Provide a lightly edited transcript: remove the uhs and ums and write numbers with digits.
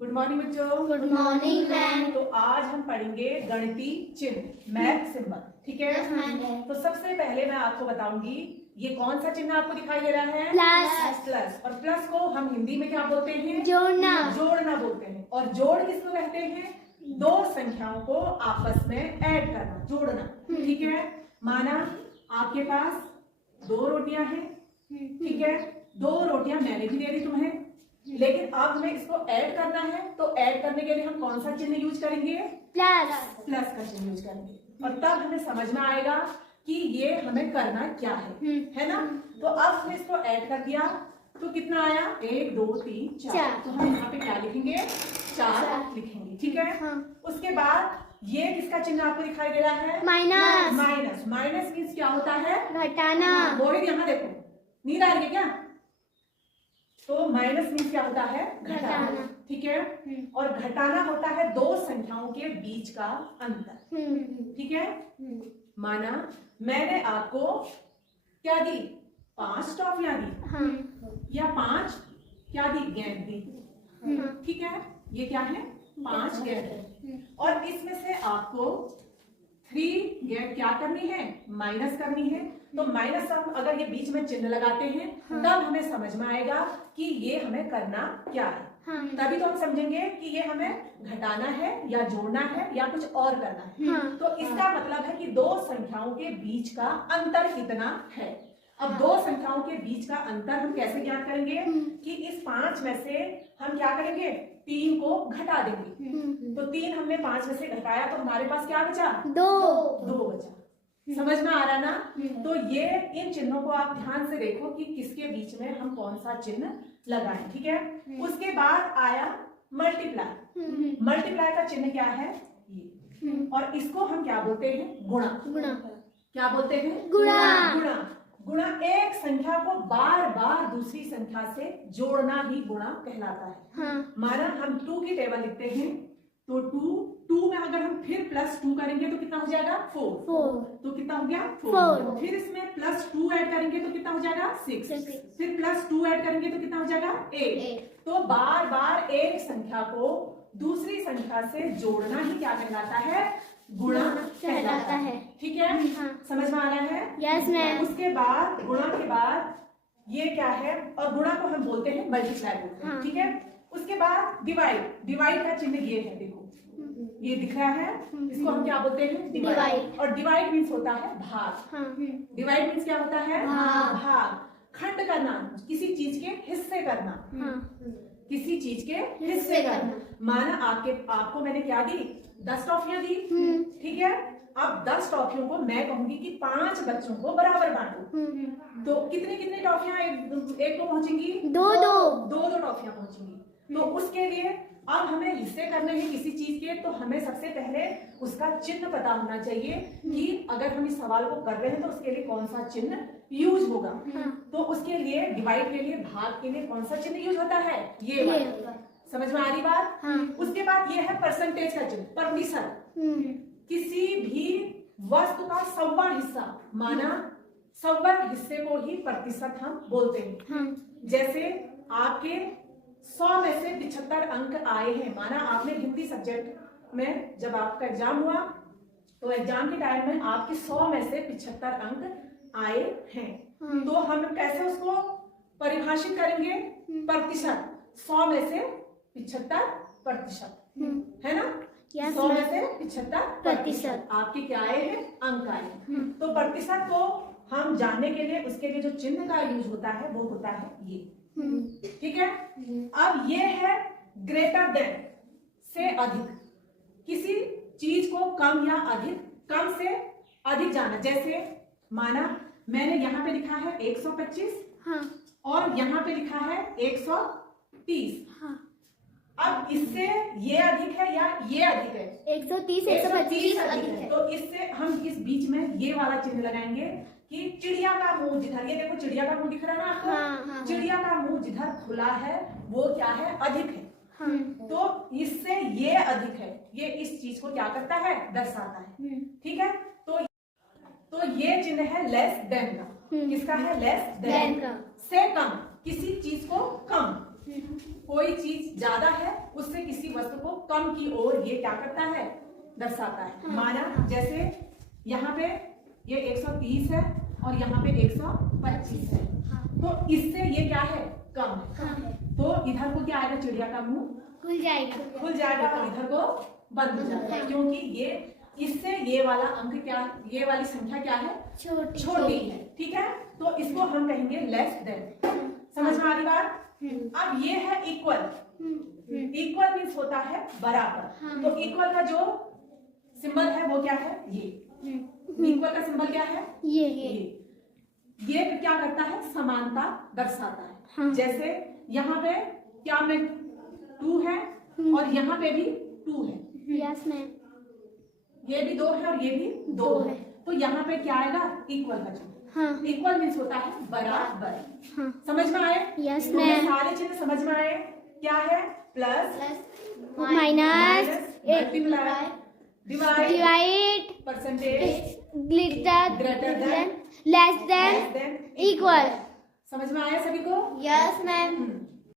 Good morning बच्चों। Good morning ma'am. तो आज हम पढ़ेंगे गणितीय चिन्ह, मैथ सिंबल। ठीक है। तो सबसे पहले मैं आपको बताऊंगी ये कौन सा चिन्ह आपको दिखाई दे रहा है? प्लस। प्लस। और प्लस को हम हिंदी में क्या बोलते हैं? जोड़ना। जोड़ना बोलते हैं। और जोड़ किसको कहते हैं? दो संख्याओं को आपस में ऐड करना, जोड़ना। ठीक है। माना आपके पास दो रोटियां हैं, ठीक है। दो रोटियां मैंने भी दे दी तुम्हें, लेकिन अब हमें इसको ऐड करना है, तो ऐड करने के लिए हम कौन सा चिन्ह यूज करेंगे? प्लस। प्लस का चिन्ह यूज करेंगे। और तब हमें समझ में आएगा कि ये हमें करना क्या है ना। तो अब हमने इसको ऐड कर दिया तो कितना आया? 1 2 3 4। तो हम यहाँ पे क्या लिखेंगे? 4 लिखेंगे। ठीक है। उसके बाद ये किसका चिन्ह आपको दिखाई दे रहा है? माइनस। माइनस। माइनस मीन्स क्या होता है? घटाना। मोहित यहाँ देखो, नींद आ रही है क्या? तो माइनस मीन्स क्या होता है? घटाना। ठीक है। और घटाना होता है दो संख्याओं के बीच का अंतर। ठीक है। माना मैंने आपको क्या दी? 5 टॉफियां दी, या 5 क्या दी? गेंद दी। ठीक है। ये क्या है? 5 गेंद है। और इसमें से आपको 3 गेंद क्या करनी है? माइनस करनी है। तो माइनस हम अगर ये बीच में चिन्ह लगाते हैं तब हमें समझ में आएगा कि ये हमें करना क्या है। तभी तो हम समझेंगे कि ये हमें घटाना है या जोड़ना है या कुछ और करना है। तो इसका मतलब है कि दो संख्याओं के बीच का अंतर कितना है। अब दो संख्याओं के बीच का अंतर हम कैसे ज्ञात करेंगे? कि इस 5 में से हम क्या करेंगे? 3 को घटा देंगे। तो 3 हमने 5 में से घटाया तो हमारे पास क्या बचा? 2 बचा। समझ में आ रहा ना? तो ये इन चिन्हों को आप ध्यान से देखो कि किसके बीच में हम कौन सा चिन्ह लगाएं। ठीक है। उसके बाद आया मल्टीप्लाई। मल्टीप्लाई का चिन्ह क्या है? ये। और इसको हम क्या बोलते हैं? गुणा। क्या बोलते हैं? गुणा। गुणा। गुणा एक संख्या को बार बार दूसरी संख्या से जोड़ना ही गुणा कहलाता है। माना हम 2 की टेबल लिखते हैं, तो 2 में अगर हम फिर +2 करेंगे तो कितना हो जाएगा? 4। तो कितना हो गया? 4। फिर इसमें +2 ऐड करेंगे तो कितना हो जाएगा? 6। फिर +2 ऐड करेंगे तो कितना हो जाएगा? 8। तो बार बार एक संख्या को दूसरी संख्या से जोड़ना ही क्या कहलाता है? गुणा कहलाता है। ठीक है। समझ में आ रहा है? Yes ma'am. उसके बाद गुणा के बाद ये क्या है? और गुणा को हम बोलते हैं मल्टीप्लाई बोलते हैं। ठीक है। उसके बाद डिवाइड। डिवाइड का चिन्ह ये है, देखो ये दिख रहा है, इसको हम क्या बोलते हैं? डिवाइड। और डिवाइड मीन्स होता है भाग। डिवाइड मीन्स क्या होता है? भाग। खंड करना, किसी चीज के हिस्से करना। किसी चीज के हिस्से करना। माना आपको मैंने क्या दी? 10 टॉफियां दी। ठीक है। अब 10 टॉफियों को मैं कहूंगी कि 5 बच्चों को बराबर बांटो। तो कितनी कितनी टॉफियां एक को पहुंचेंगी? 2 टॉफियां पहुंचेंगी। तो उसके लिए अब हमें हिस्से करने हैं किसी चीज के, तो हमें सबसे पहले उसका चिन्ह पता होना चाहिए कि अगर हम इस सवाल को कर रहे हैं तो उसके लिए कौन सा चिन्ह यूज होगा। तो उसके लिए डिवाइड के लिए, भाग के लिए कौन सा चिन्ह यूज होता है? ये वाला। समझ में आ रही बात? उसके बाद ये है परसेंटेज का चिन्ह, प्रतिशत। किसी भी वस्तु का 100वां हिस्सा, माना 100वां हिस्से को ही प्रतिशत हम बोलते हैं। जैसे आपके 100 में से 75 अंक आए हैं। माना आपने हिंदी सब्जेक्ट में जब आपका एग्जाम हुआ तो एग्जाम के टाइम में आपके 100 में से 75 अंक आए हैं। तो हम कैसे उसको परिभाषित करेंगे? प्रतिशत। 100 में से 75%, है ना? 100 में से 75% आपके क्या आए हैं? अंक आए हैं। तो प्रतिशत को हम जानने के लिए उसके लिए जो चिन्ह का यूज होता है वो होता है ये। ठीक है। अब ये है ग्रेटर देन, से अधिक। किसी चीज को कम या अधिक, कम से अधिक जाना। जैसे माना मैंने यहाँ पे लिखा है 125 और यहाँ पे लिखा है 130। अब इससे ये अधिक है या ये अधिक है? 130 125 अधिक है। तो इससे हम इस बीच में ये वाला चिन्ह लगाएंगे कि चिड़िया का मुंह जिधर, ये देखो चिड़िया का मुंह दिख रहा है ना आपको? चिड़िया का मुंह जिधर खुला है वो क्या है? अधिक है। तो इससे ये अधिक है, ये इस चीज को क्या करता है? दर्शाता है। ठीक है। तो ये चिन्ह है लेस देन का। किसका है? लेस देन का। से कम, किसी चीज को कम। कोई चीज ज्यादा है उससे किसी वस्तु को कम की ओर ये क्या करता है, दर्शाता है। माना जैसे यहाँ पे ये 130 है और यहाँ पे 125 है, तो इससे ये क्या है, कम है। तो इधर को क्या आएगा, चिड़िया का मुंह खुल जाएगा। खुल जाएगा और इधर को बंद हो जाएगा, क्योंकि ये इससे ये वाला अंक क्या, ये वाली संख्या क्या है, छोटी है। ठीक है, तो इसको हम कहेंगे लेस देन। समझ में आ रही बात? अब ये है इक्वल। इक्वल मीन्स होता है बराबर। तो इक्वल का जो सिंबल है वो क्या है, ये। इक्वल का सिंबल क्या है, ये क्या करता है, समानता दर्शाता है। जैसे यहाँ पे क्या में 2 है और यहाँ पे भी 2 है। Yes ma'am. ये भी 2 है और ये भी 2 है, तो यहाँ पे क्या आएगा, इक्वल का चिन्ह। इक्वल मीन्स होता है बराबर। समझ में आए? यस तो ये मैम। सारे चिन्ह समझ में आए? क्या है, plus, minus, multiply, divide, percentage, greater than, less than, equal. समझ में आया सभी को? Yes ma'am.